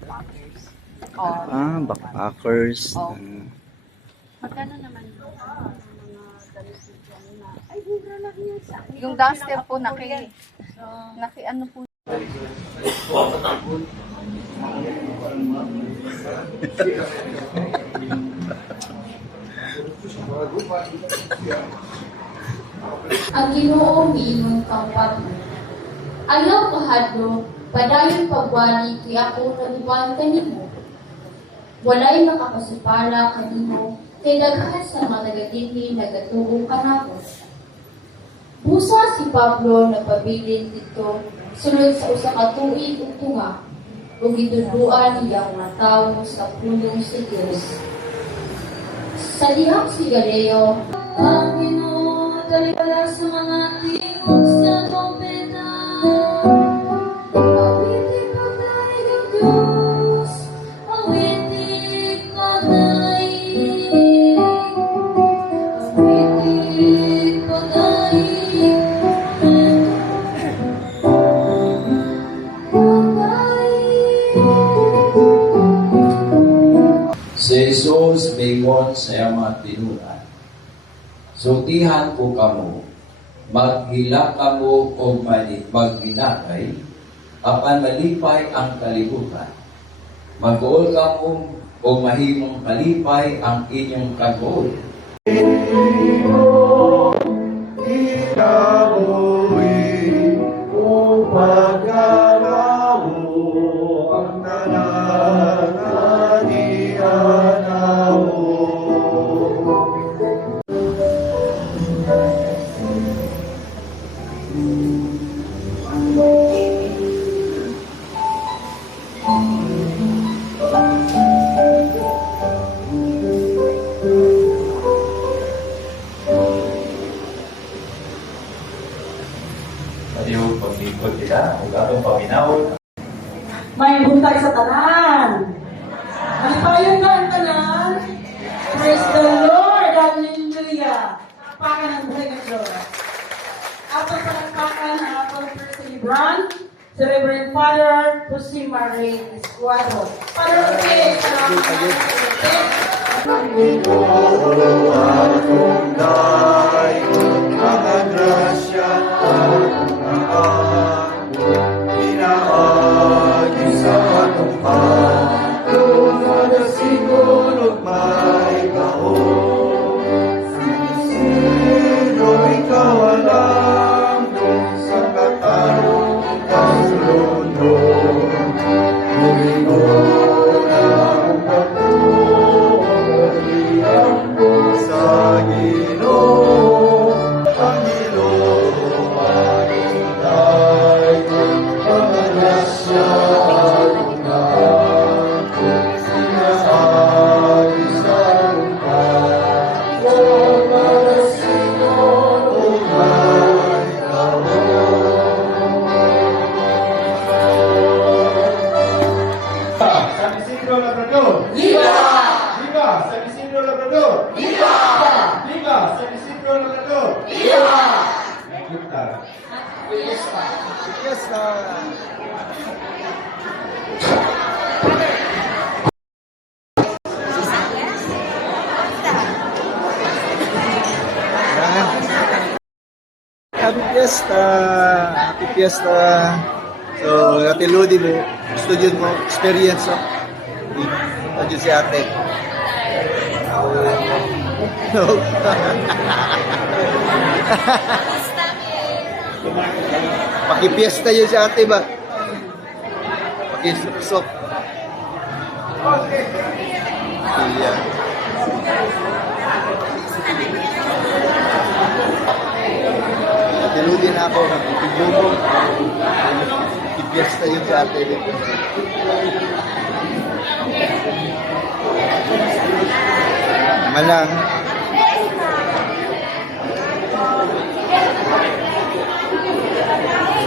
Backpackers. Oh. Backpackers. Oh. Magkano naman yung mga damit dyan na? Ay, mura lang yan sa akin. Yung duster po, naki ano po. Ang Ginoo miingon kang pati. Ayaw kahadlo, padayon pagwali kay ako naguban kanimo. Walay nakakasupala kanimo, kay daghan sa mga nagadinhi nagatuo kanako. Busa si Pablo nagpabilin dito sulod sa usa ka tuig ug tunga ug gituduan niya mga tawo sa pulong si Dios. Sa dihang sigaleo, ang Ginoo talipala sa mga tingog sa trompeta. Awitin pagdaig ang Diyos, awitin pagdaig, awitin pagdaig, Si Jesus mingon sa iyang mga tinunan. Sultihan ko kamo, maghila kamo o maghinakay, apan malipay ang kalibutan. Mag-uol kamo o mahimong kalipay ang inyong kag-uol. Adiyo, pag-ikot nila, kung atong paminaw. May buntag sa tanan. Alipayon ka ang tanan. Praise the Lord. Hallelujah. Pakan ang buhay ng Diyos. Ato sa nagpakan ang atong first celebrant, si Reverend Father Jose Marie Escuadro. Father Jose, salamat San Isidro Labrador! Viva! Viva! San Isidro Labrador! Viva! Viva! San Isidro Labrador! Viva! Kita. Happy Fiesta! Happy Fiesta! So, Ate Lodi mo, gusto yun mo, experience mo. Ito si ate. No. Pakipiesta yun si ate ba? Pakisuksok. Iya. Ate Lodi na ako, nagpipiglubo. Pakipiesta yun si ate dito. Malang.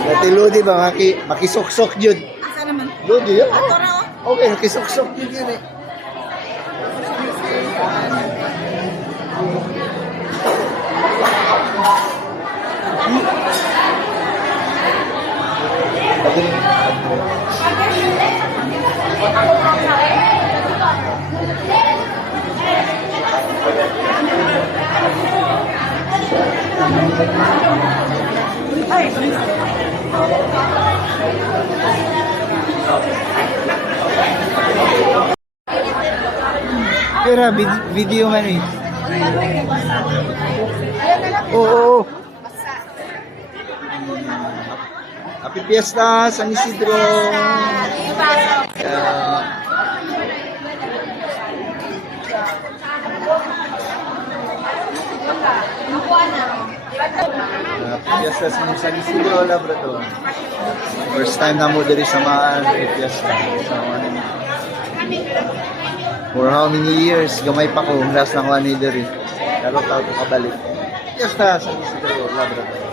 Ate Lodi ba, makisuksok yun? Asa naman? Lodi yun? Ato ra oh. Okay, makisuksok yun yun eh. ra, video man eh. Oo. Happy Fiesta, San Isidro. Happy Fiesta sa San Isidro, Labrador. First time na mo diri sa mga Happy Fiesta. So, for how many years, gamay pa ko, last na ko ani diri. Pero tao ko kabalik. Fiesta sa San Isidro, Labrador.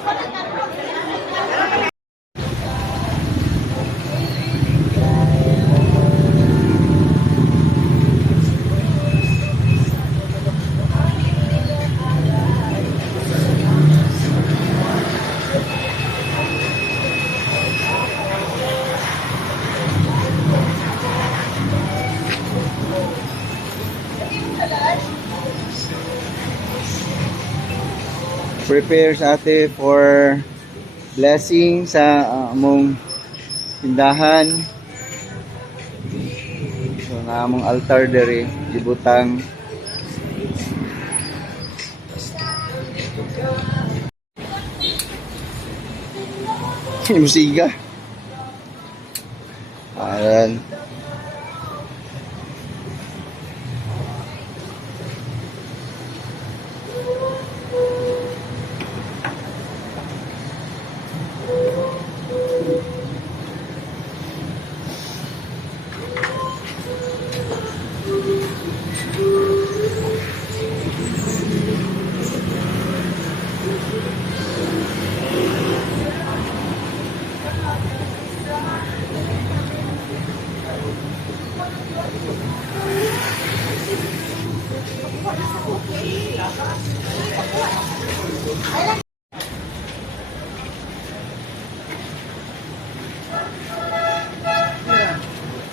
Prepare sa ate for blessing sa among tindahan. So na among altar dere gibutang. Musiga. Ayan.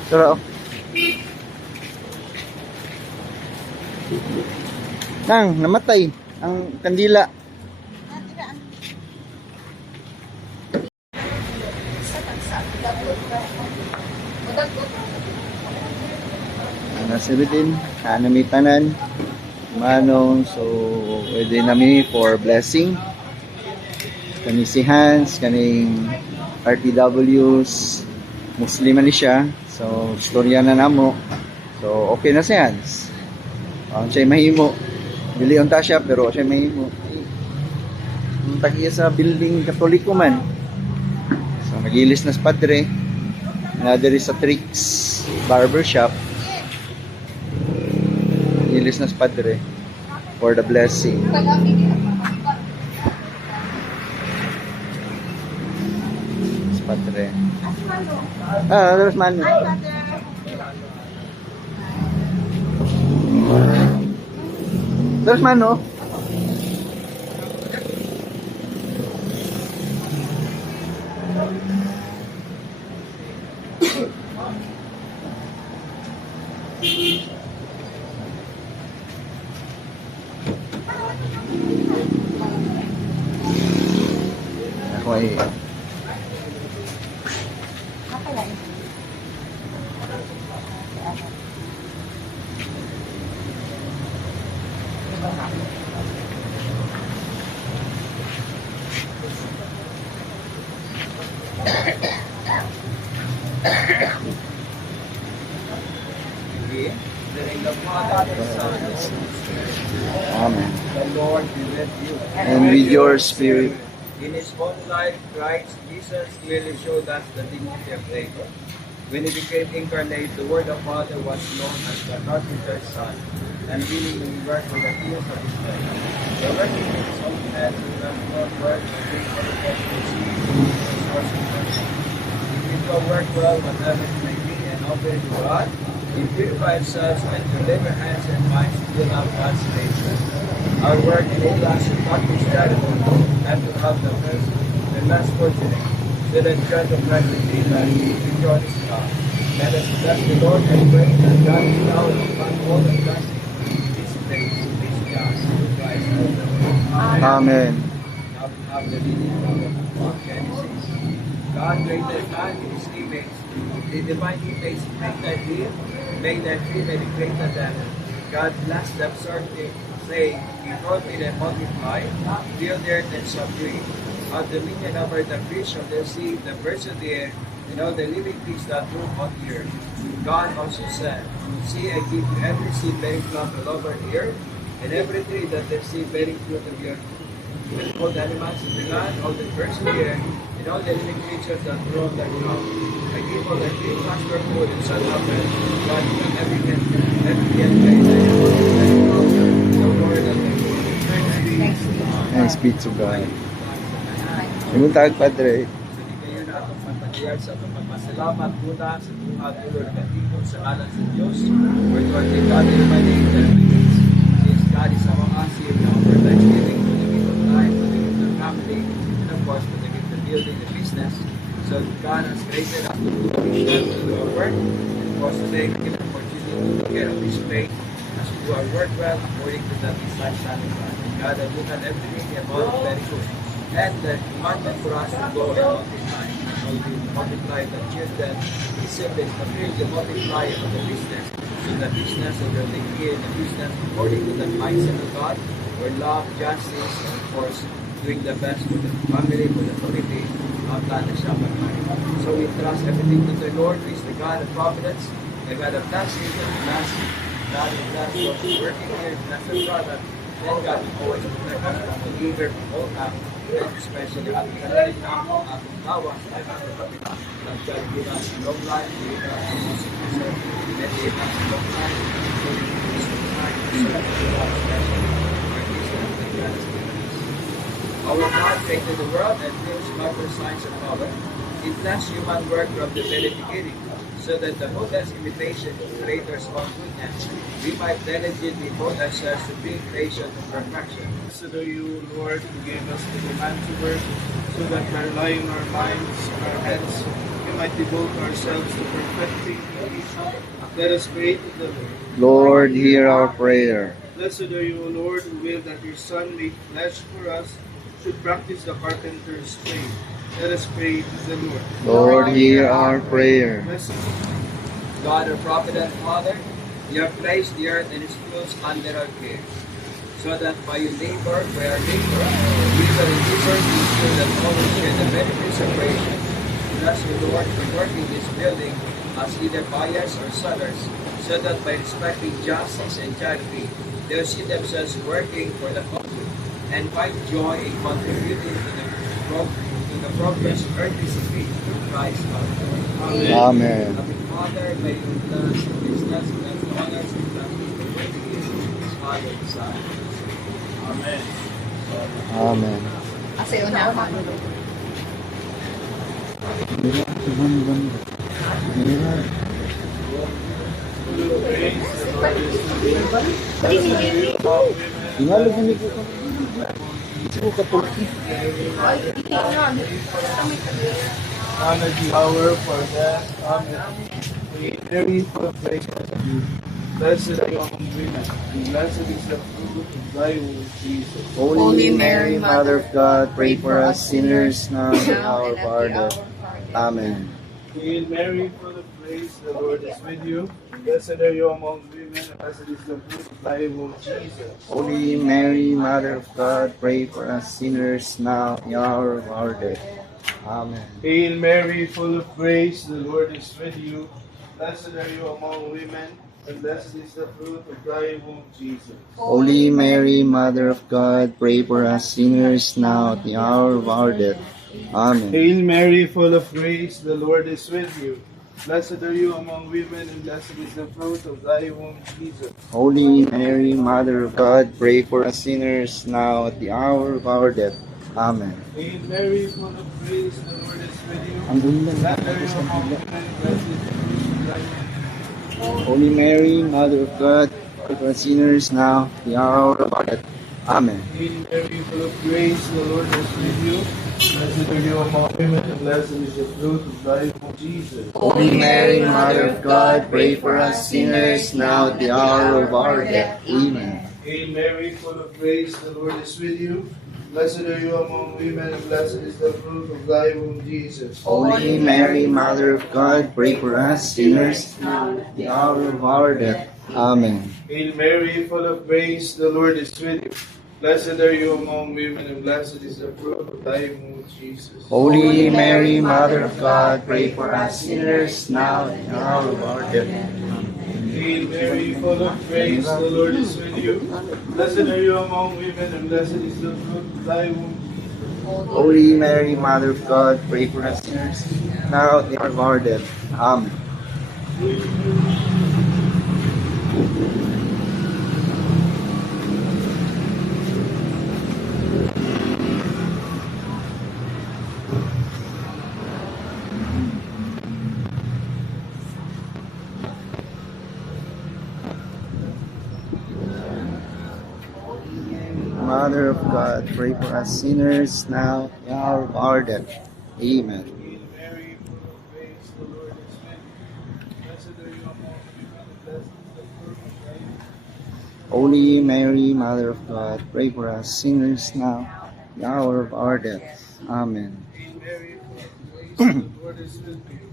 Tara. Nang namatay ang kandila. Nasibitin, hanamitanan, manong, so pwede nami for blessing. Kani si Hans, kaning RTWs, Muslim man siya, so istorya na namo. So okay na si Hans. Siya mahimo. Dili unta siya pero siya mahimo. Ang tagiya sa building Katoliko man. So nagilis na sa padre. Na diri sa Trix Barbershop. Nagilis na sa padre for the blessing. Sa padre. There's man. There's man, no? Ako ay Amen. The Lord be with you. And with your spirit. In his own life, Christ Jesus clearly showed us the dignity of labor. When he became incarnate, the Word of Father was known as the Carpenter's Son, and willingly worked for the fields of his life. The working of his own hands, he does not work to bring for the He did not work well, whatever it may be, and obey to God. He purified ourselves and deliver hands and minds to build up God's nature. Our work enables us to practice charity and to help the person, the less fortunate, so that God of Christ will be that we rejoice God. Let us bless the Lord and pray that God is now upon all the blessings. This day, this God, Christ, our Lord. Amen. Now we have the reading of Genesis. God created man in his image. The divine image made that he made that female created them. God blessed them, saying, Be fruitful and multiply, fill the earth and subdue it. Have dominion over the fish of the sea, the birds of the air, and all the living things that move on the earth. God also said, See, I give you every seed-bearing plant all over the earth, and every tree that the seed-bearing fruit of the earth, and all the animals of the land, all the birds of the air, and all the living creatures that grow on the ground. I give all the green plants for food, and so happened, God will every hand the Lord of the world. Thanks be to God. Imuntag, Padre. So di kayo na atong pagpatiyag sa atong pagpasalamat muna sa buhat ulo ng katipon sa ngalan sa Diyos. For to our God in my name that we need. Since God is among us, He will offer thanksgiving for the gift of life, for the gift of family, and of course for the gift of building the business. So God has created us to do our work. And of course today we give an opportunity to look at this faith as we do our work well according to the design standard of God. And God has looked at everything and all very good. And the commandment for us to go and multiply. So we multiply the children, the siblings, the field, the multiply of the business. So the business of the thinking, the business according to the mindset of God, where love, justice, and of course, doing the best for the family, for the community, so we trust everything to the Lord, who is the God of providence, the God of blessing, the blessing, God of blessing, what's working here, bless the product. Then God will always protect us from the evil from all time, and especially at the end of the tawa, and at the kapita, that God give us long life, give us sickness, and give us long life, including this time, especially for this time that God has given us. Our God created the world and gives God for signs of power. It blessed human work from the very beginning, so that the modest imitation of creators of goodness, we might diligently devote ourselves to being creation of perfection. So do you, Lord, who gave us the command to work, so that by relying our minds and our heads, we might devote ourselves to perfecting creation. Let us pray to the Lord. Lord, hear our prayer. Blessed are you, O Lord, who will that your Son made flesh for us should practice the carpenter's trade. Let us pray to the Lord. Lord, hear our prayer. Blessed God, our provident Father, you have placed the earth and its fruits under our care, so that by your labor, we will endeavor to ensure that all will share the benefits of creation. Bless you, Lord, for working this building as either buyers or sellers, so that by respecting justice and charity, they will see themselves working for the country and find joy in contributing to the progress of earthly civilization through Christ our Lord. Amen. Loving Father, may you bless the business, bless the honors, and bless the working is Father and Son. Amen. Amen. Kasi unawa. Inalog na nito ko. Ito ko katulki. honor the hour for that. Amen. We very for grace of you. Blessed are you among women, and blessed is the fruit of thy womb, Jesus. Holy Mary, Mother of God, pray for us sinners now and at the hour of our death. Amen. Hail Mary, full of grace, the Lord is with you. Blessed are you among women, and blessed is the fruit of thy womb, Jesus. Holy Mary, Mother of God, pray for us sinners now and at the hour of our death. Amen. Hail Mary, full of grace, the Lord is with you. Blessed are you among women, and blessed is the fruit of thy womb, Jesus. Holy Mary, Mother of God, pray for us sinners now at the hour of our death. Amen. Hail Mary, full of grace, the Lord is with you. Blessed are you among women, and blessed is the fruit of thy womb, Jesus. Holy Mary, Mother of God, pray for us sinners now at the hour of our death. Amen. Hail Mary, full of grace, the Lord is with you. Ang ulan Blessed are you among women, and blessed is the fruit of thy womb. Holy Mary, Mother of God, pray for us sinners now at the hour of our death. Amen. Hail Mary, full of grace, the Lord is with you. Blessed are you among women, and blessed is the fruit of thy womb, Jesus. Holy Mary, Mother of God, pray for us sinners now at the hour of our death. Amen. Hail Mary, full of grace, the Lord is with you. Blessed are you among women, and blessed is the fruit of thy womb, Jesus. Holy Mary, Mother of God, pray for us sinners, now at the hour of our death. Amen. Hail Mary, full of grace, the Lord is with you. Blessed are you among women, and blessed is the fruit of thy womb, Jesus. Holy Mary, Mother of God, pray for us sinners, now at the hour of our death. Hail Mary, full of grace, the Lord is with you. Blessed are you among women, and blessed is the fruit of thy womb. Holy Mary, Mother of God, pray for us sinners, now at the hour of our death. Amen. Mother of God, pray for us sinners, now at the hour of our death. Amen. Hail Mary, full of grace, the Lord is with you. Blessed are you among women, and blessed is the fruit of thy womb. Holy Mary, Mother of God, pray for us sinners, now at the hour of our death. Amen. Hail Mary, full of grace, the Lord is with you.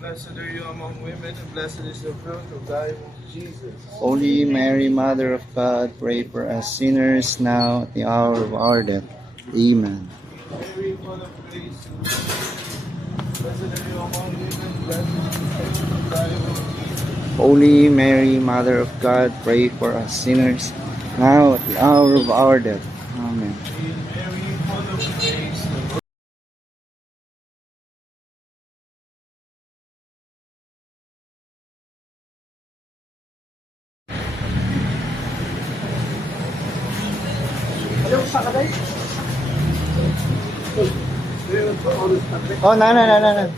Blessed are you among women, and blessed is the fruit of thy womb, Jesus. Holy Mary, Mother of God, pray for us sinners, now at the hour of our death. Amen. Mary, full of grace, blessed are you among women, blessed is the fruit of thy womb, Jesus. Holy Mary, Mother of God, pray for us sinners, now at the hour of our death. Amen. Hail Mary, full of grace, the Lord. Oh, no.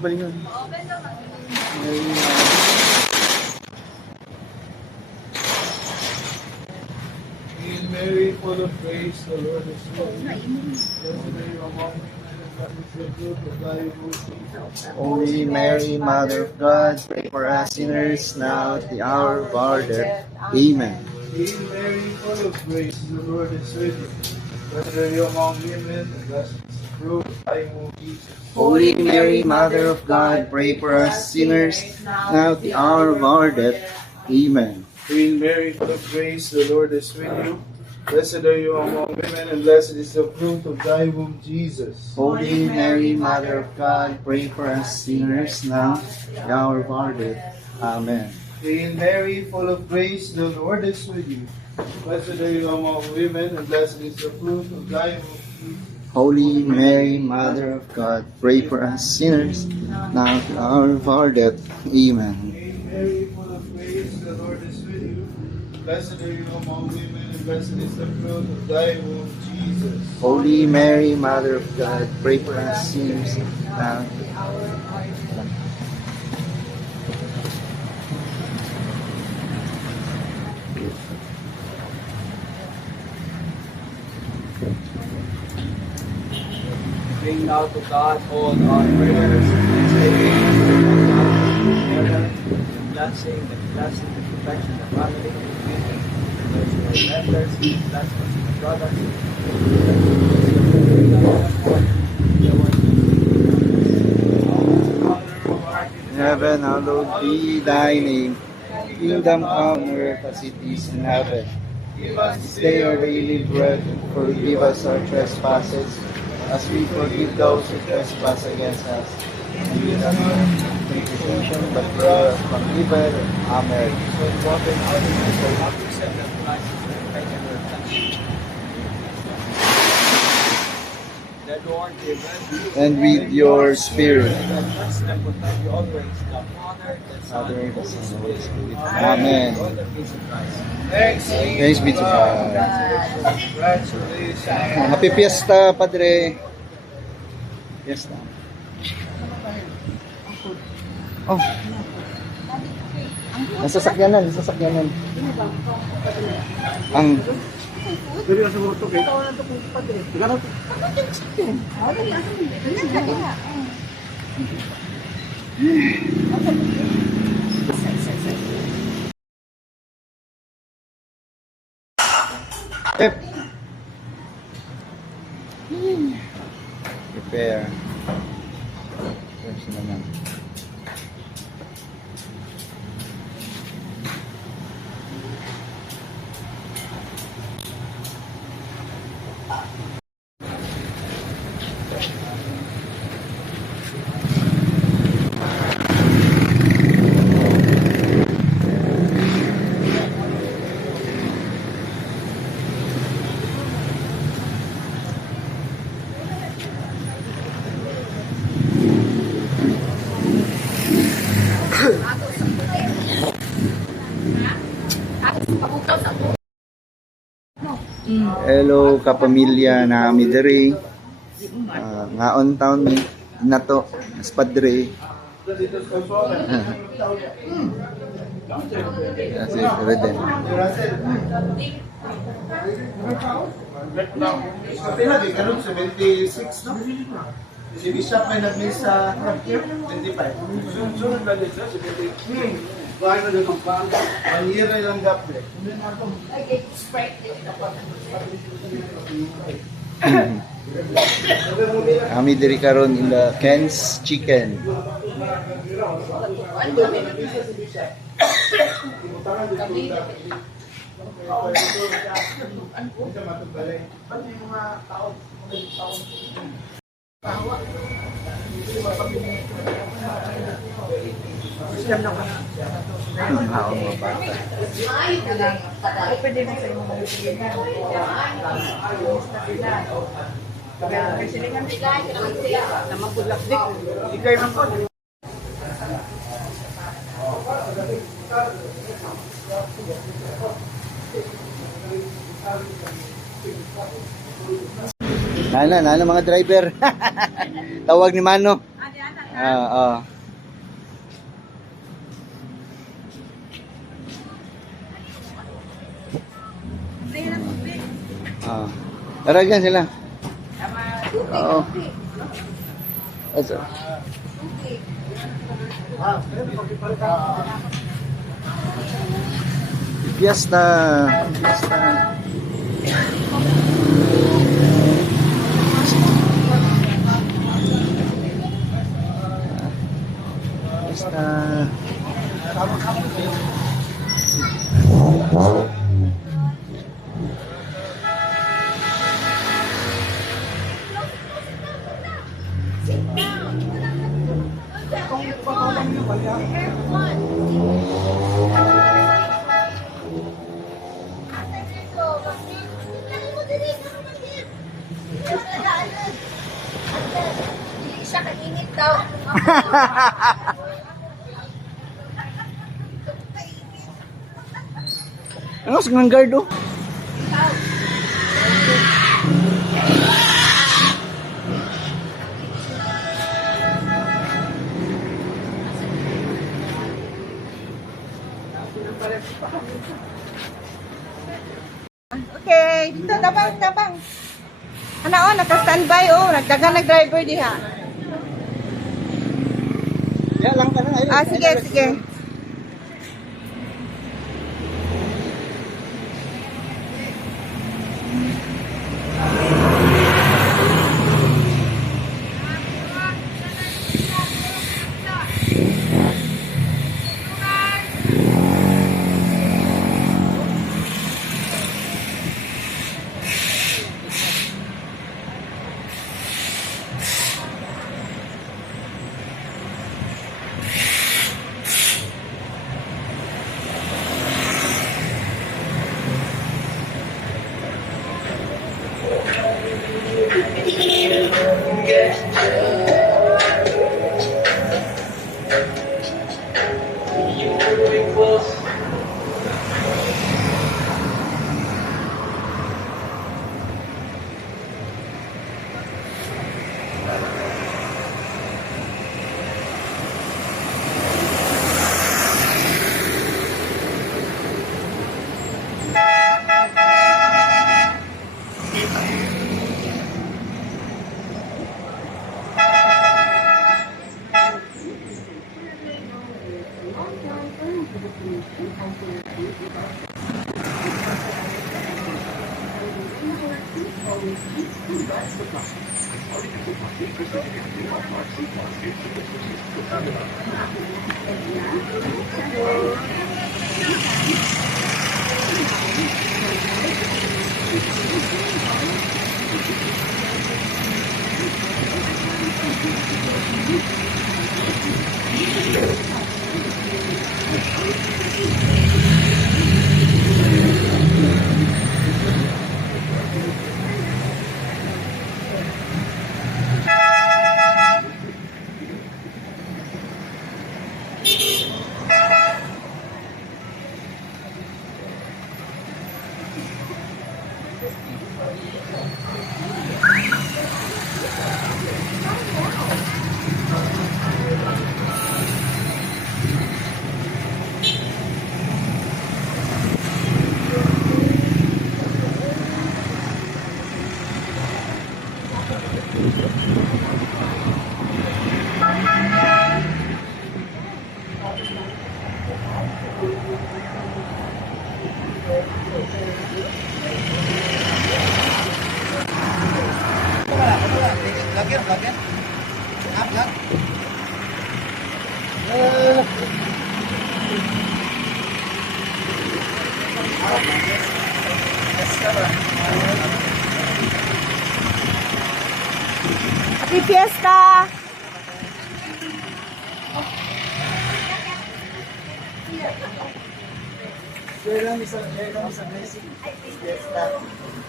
Balikan. Hail Mary, full of grace, the Lord is with you. Blessed are you among women, and blessed is the fruit of thy womb, Jesus. Holy Mary, Mother of God, pray for us sinners, now at the hour of our death. Amen. Hail Mary, full of grace, the Lord is with you. Blessed are you among women, and blessed is the fruit of thy womb, Jesus. Holy Mary, Mother of God, pray for us sinners, now at the hour of our death. Amen. Hail Mary, full of grace, the Lord is with you. Blessed are you among women, and blessed is the fruit of thy womb, Jesus. Holy Mary, Mother of God, pray for us sinners, now at the hour of our death. Amen. Hail Mary, full of grace, the Lord is with you. Blessed are you among women, and blessed is the fruit of thy womb, Jesus. Holy Mary, Mother of God, pray for us sinners, now at the hour of our death. Amen. Hail Mary, full of grace, the Lord is with you. Blessed are you among women, and blessed is the fruit of thy womb, Jesus. Holy Mary, Mother of God, pray for us sinners, now at the hour of our death. Bring now to God all our prayers, the blessing, the protection, the family, the members, the blessings of the brothers, In heaven, hallowed be thy name. Kingdom come on earth as it is in heaven. Give us this day our daily bread, and forgive us our trespasses, as we forgive those who trespass against us. And lead us not into temptation, but deliver us from evil. Amen. the Lord be with you. And with your spirit. And bless them protect you always, the Father, the Son, Father, and the the Son, and the Holy Holy Spirit. Spirit. Amen. All the peace of Christ. Thanks be to God. Congratulations. Happy Fiesta, Padre. Fiesta. Oh. Nasasakyanan. Ang seafood? Dili ka siguro to kay. Ito na ito kung padre. Gano? Pagkakin chicken. Oh, dali. Ganyan ka kaya. Pep. Prepare. First naman. Hello kapamilya na kami diri. Ngaon taon mi nato mas padre. Kasi Reden. Pila di karon 76 no? Si Bishop ay nagmisa 25. Sunod na din sa 78. Bahay na dito pa. Ang year ay lang gap eh. Kami diri karon in the Ken's Chicken. Nana mga driver. Tawag ni Mano. Taragan sila. Oo. Asa? Fiesta. Siya kainit daw. Ano sa ng guard oh? Okay, dito tabang. Ano naka-standby nagdagan nag-driver diha. Ya lang ka na. Sige. Happy Fiesta!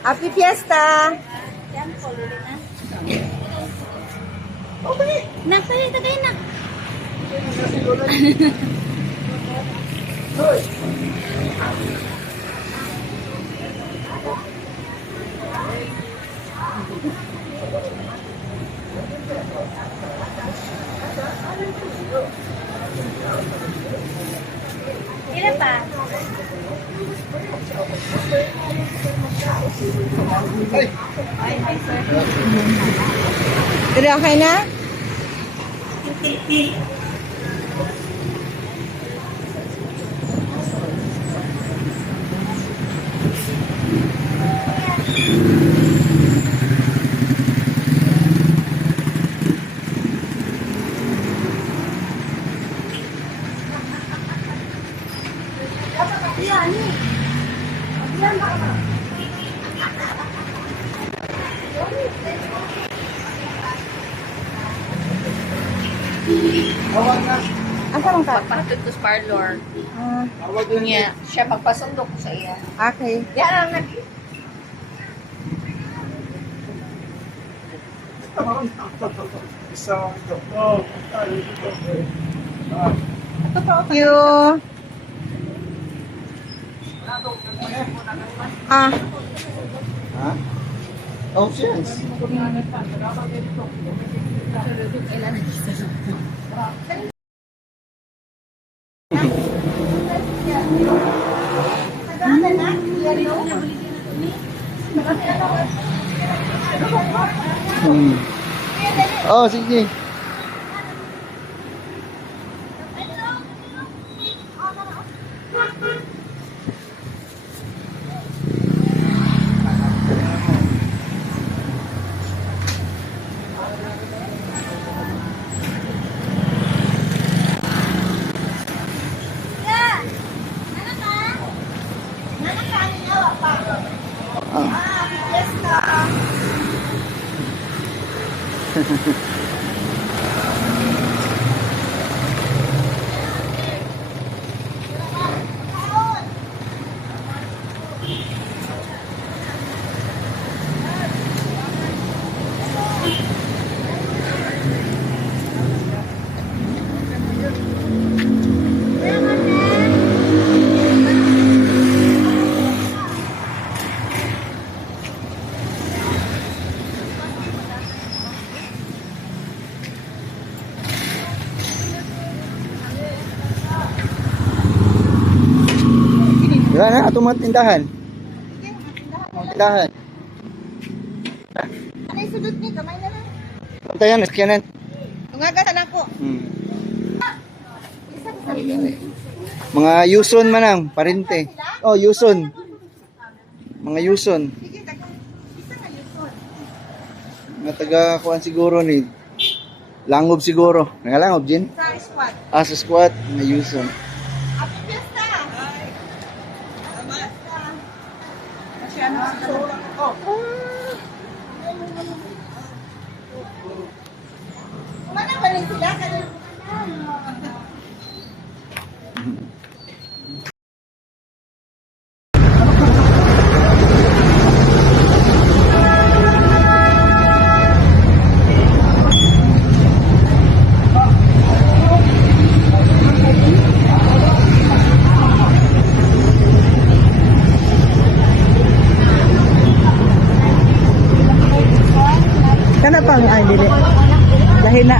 Happy Fiesta! Nak, tayo na. Ilan pa? Udah okay na? Asa man ka? Pagpatutos parlor. Ah, Niya, siya magpasundok ko sa iya. okay. Diyan lang nag... Thank you. Ah, Ha? Oh, yes. Oh, sige. Wala na, ato mga tindahan. Tindahan. ano yung sudot ni? Kamay na lang. Pantayan, naskyanan. Tungagatan ako. Hmm. Isa ka sa Mga Yuson manang, parente. Oh, Yuson. Mga Yuson. Mga taga-kuan siguro ni Langob siguro. Nangalangob, Jin? Sa squad. Sa squad. Mga Yuson. Happy Fiesta! Mana ba rin sila? Kana pang ay dili. Dahil na.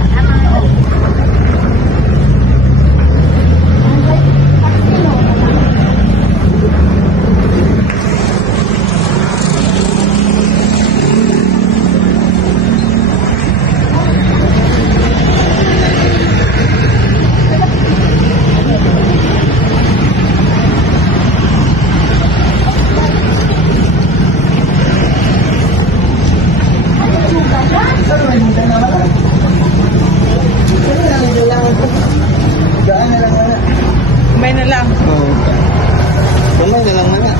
Daan na lang mana. May na lang. Oh. Kamay na lang mana.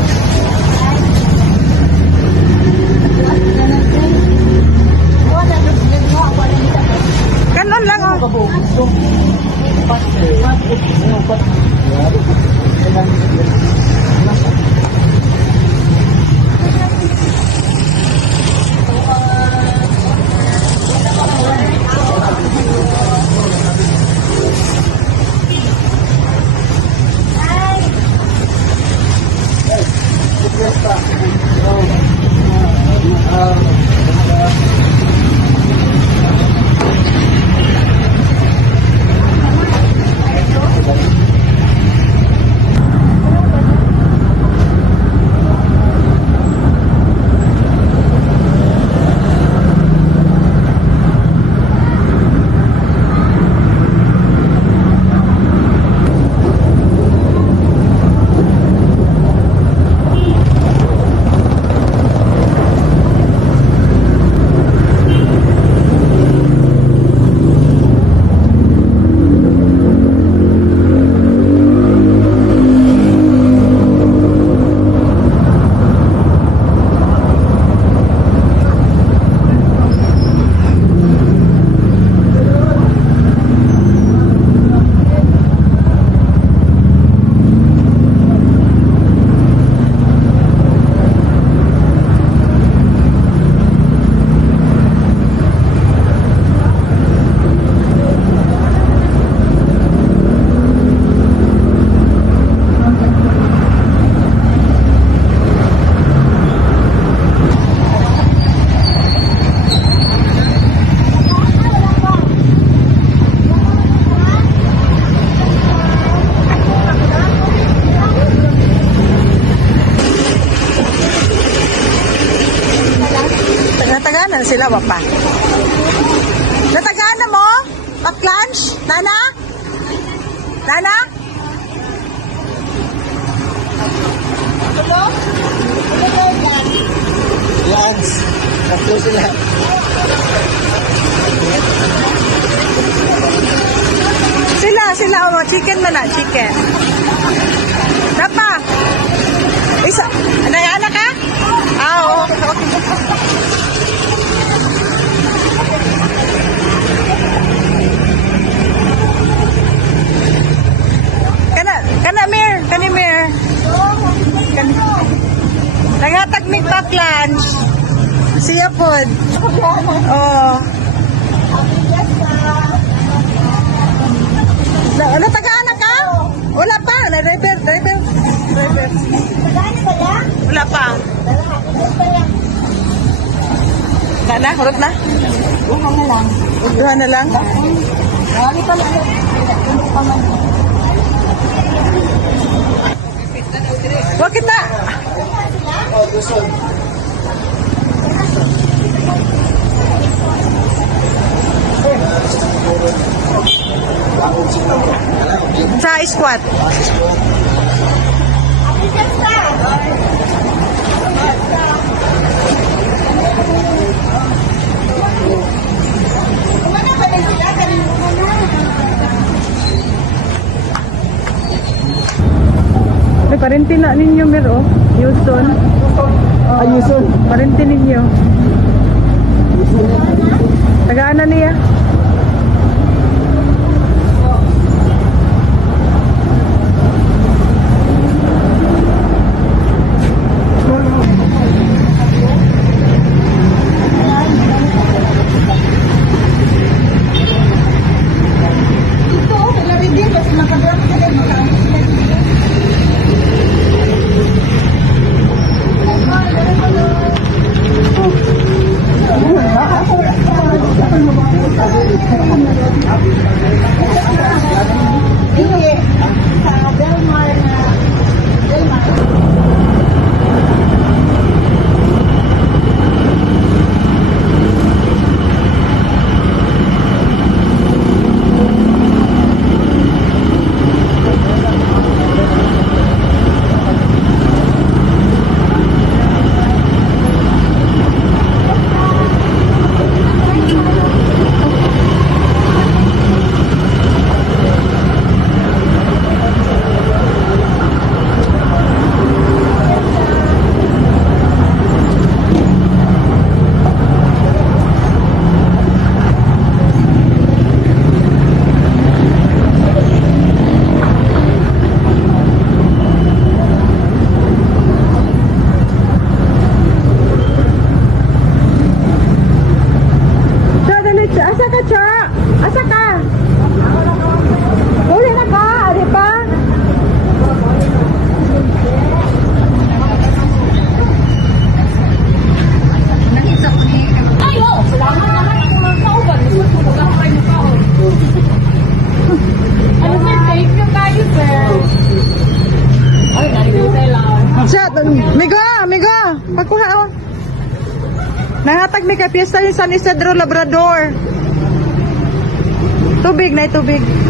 Kanon lang oh. Nataganan sila ba pa? Nataganan mo? At lunch? Nana? Nana? Lance. Tatlo sila. Sila, oh, chicken man na, chicken. Napa? Isa, anak ka? Oo. Kana Mir. Naghatag mig pack lunch. Siya pod. Oh. Ano taga-anak ka? Wala pa. Driver. Wala pa. Kana, hurot na? Duha na lang. Wag kita. Oh, Yuson. Langob siguro. Sa squat. May parente na ninyo, Miro. Houston. Ayuson. Parente ninyo. Tagaan na niya. Asa ka, Cha? Asa ka? Uli na ka, di pa? Ayo, salamat naman ako mga kauban. Gusto ko lang kayo ng kaon. Ano sir, thank you kayo sir. Ay, narinig lang. Siya, migo, pagkuha oh. Nahatag mi kay piyesta ni San Isidro Labrador. Tubig na tubig.